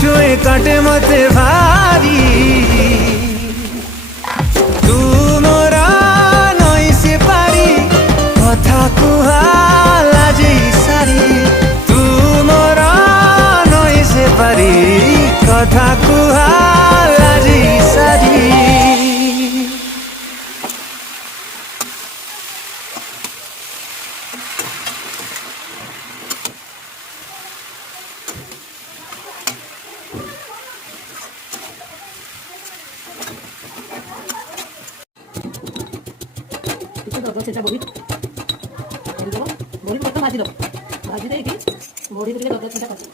छुए काटे मते भारी तू मोरा नई से पारी कथा कुहाला जे सारी तू मोरा नई से पारी कथा कुहाला जे सारी সেটা বড়ি বড়ি প্রথম ভাজি দাও ভাজি দিয়ে বড়ি দিয়ে দরদর সেটা করো